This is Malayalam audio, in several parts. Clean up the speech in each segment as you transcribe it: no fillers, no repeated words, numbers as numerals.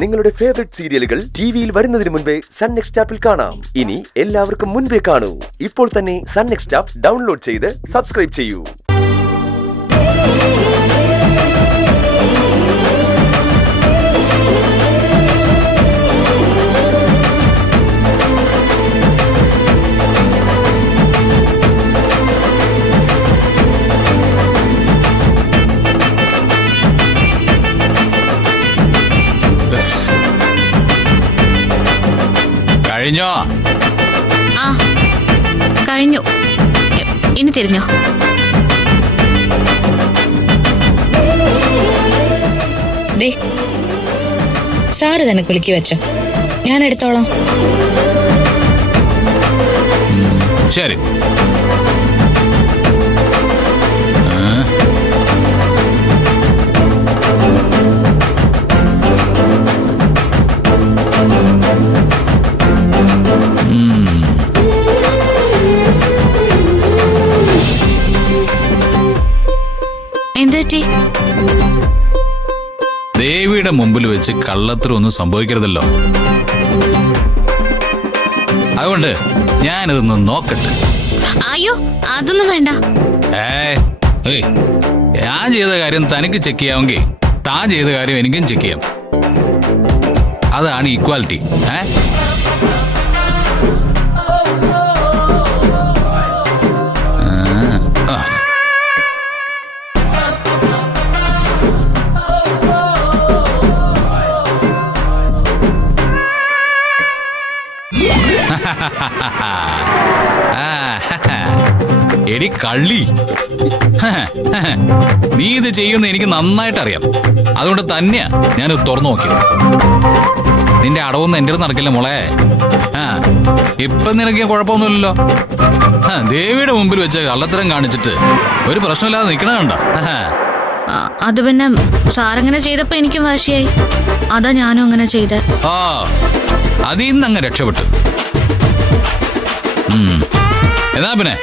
നിങ്ങളുടെ ഫേവറേറ്റ് സീരിയലുകൾ ടിവിയിൽ വരുന്നതിന് മുൻപേ സൺ നെക്സ്റ്റ് ആപ്പിൽ കാണാം. ഇനി എല്ലാവർക്കും മുൻപേ കാണൂ. ഇപ്പോൾ തന്നെ സൺ നെക്സ്റ്റ് ആപ്പ് ഡൗൺലോഡ് ചെയ്ത് സബ്സ്ക്രൈബ് ചെയ്യൂ. കഴിഞ്ഞോ? ആ കഴിഞ്ഞു. ഇനി തിരിഞ്ഞോ. ദേ സാറ് തന്നെ കുലുക്കി വെച്ചോ, ഞാൻ എടുത്തോളാം. ശരി. ദേവിയുടെ മുമ്പിൽ വെച്ച് കള്ളത്തരമൊന്നും സംഭവിക്കരുതല്ലോ. അതുകൊണ്ട് ഞാനിതൊന്ന് നോക്കട്ടെ. അയ്യോ അതൊന്നും വേണ്ട. ഞാൻ ചെയ്ത കാര്യം തനിക്ക് ചെക്ക് ചെയ്യാമെങ്കിൽ താൻ ചെയ്ത കാര്യം എനിക്കും ചെക്ക് ചെയ്യാം. അതാണ് ഈക്വാലിറ്റി. എടി കള്ളി, നീ ഇത് ചെയ്യുന്ന എനിക്ക് നന്നായിട്ട് അറിയാം. അതുകൊണ്ട് തന്നെയാ ഞാനിത് തുറന്നു നോക്കിയത്. നിന്റെ അടവൊന്നും എന്റെ അടുത്ത് നടക്കില്ല മോളെ. ഇപ്പൊ നിനക്ക് കുഴപ്പമൊന്നുമില്ലല്ലോ. ദേവിയുടെ മുമ്പിൽ വെച്ച് കള്ളത്തരം കാണിച്ചിട്ട് ഒരു പ്രശ്നമില്ലാതെ നിക്കണ കണ്ട. അത് പിന്നെ സാറങ്ങനെ ചെയ്തപ്പോ എനിക്കും വാശിയായി, അതാ ഞാനും അങ്ങനെ ചെയ്ത. അതിന്ന് അങ്ങ് രക്ഷപ്പെട്ടു. എന്നാ പിന്നെ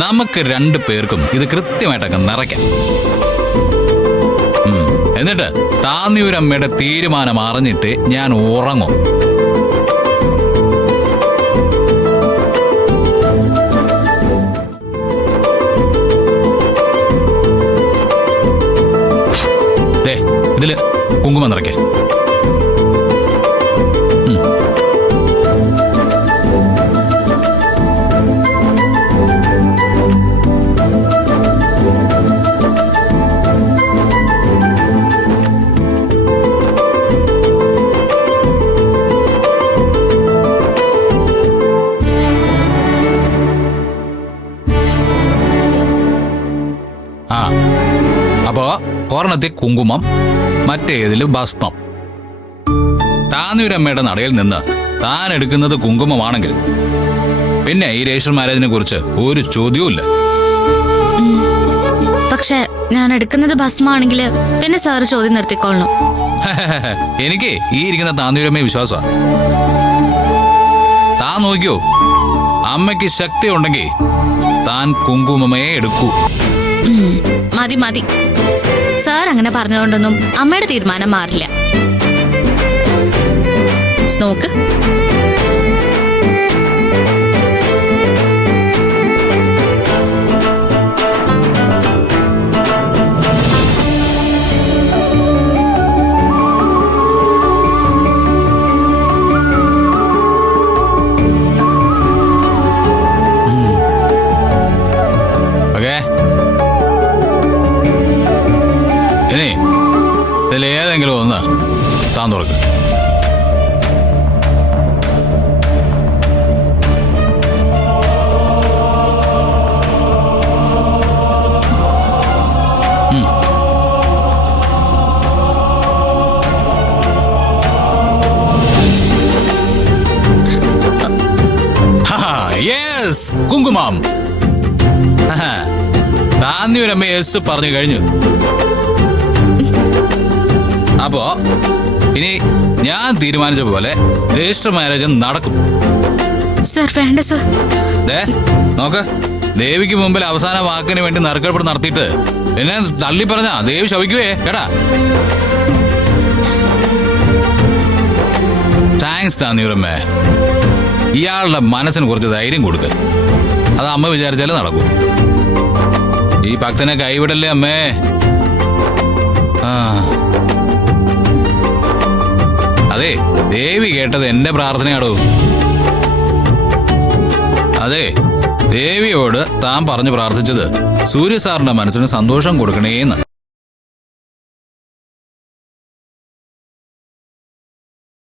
നമുക്ക് രണ്ടു പേർക്കും ഇത് കൃത്യമായിട്ടൊക്കെ നിറയ്ക്കാം. എന്നിട്ട് താന്നിയൂരമ്മയുടെ തീരുമാനം അറിഞ്ഞിട്ട് ഞാൻ ഉറങ്ങും. ഇതില് കുങ്കുമം നിറയ്ക്കേ. അപ്പോ ഒരെണ്ണത്തിൽ കുങ്കുമം, മറ്റേതില് ഭസ്മം. താന്നിയൂരമ്മയുടെ നടയിൽ നിന്ന് താൻ എടുക്കുന്നത് കുങ്കുമമാണെങ്കിൽ പിന്നെ ഈ രജിസ്റ്റർ മാരേജിനെ കുറിച്ച് ഒരു ചോദ്യവും ഇല്ല. പക്ഷെ ഞാൻ എടുക്കുന്നത് ഭസ്മാണെങ്കിൽ പിന്നെ സാറ് ചോദ്യം നിർത്തിക്കൊള്ളണം. എനിക്ക് ഈ ഇരിക്കുന്ന താന്നിയൂരമ്മയെ വിശ്വാസ. താൻ നോക്കിയോ, അമ്മയ്ക്ക് ശക്തി ഉണ്ടെങ്കിൽ താൻ കുങ്കുമമേ എടുക്കൂ. മതി മതി, സാർ അങ്ങനെ പറഞ്ഞതുകൊണ്ടൊന്നും അമ്മയുടെ തീരുമാനം മാറില്ല. നോക്ക്, ഇനി ഇതിലേതെങ്കിലും ഒന്ന് താൻ തുറക്ക്. കുങ്കുമം. താന്നിയൂരമ്മ യേസ് പറഞ്ഞു കഴിഞ്ഞു. അപ്പോ ഇനി ഞാൻ തീരുമാനിച്ച പോലെ രജിസ്റ്റർ മാരേജ് നടക്കും. സർ വേണ്ട സർ. നോക്ക്, ദേവിക്ക് മുമ്പിൽ അവസാന വാക്കിന് വേണ്ടി നറുക്കെടുപ്പ് നടത്തിയിട്ട് എന്നെ തള്ളി പറഞ്ഞാ ദേവി ശവിക്കുവേ കേട്ടാ. താങ്ക്സ് താന്നിയൂരമ്മേ. ഇയാളുടെ മനസ്സിന് കുറച്ച് ധൈര്യം കൊടുക്ക. അത് അമ്മ വിചാരിച്ചാലേ നടക്കൂ. ഈ ഭക്തനെ കൈവിടല്ലേ അമ്മേ. ആ അതെ, ദേവി കേട്ടത് എന്റെ പ്രാർത്ഥനയാടോ. അതെ, ദേവിയോട് താൻ പറഞ്ഞു പ്രാർത്ഥിച്ചത് സൂര്യ സാറിന്റെ മനസ്സിന് സന്തോഷം കൊടുക്കണേന്ന്.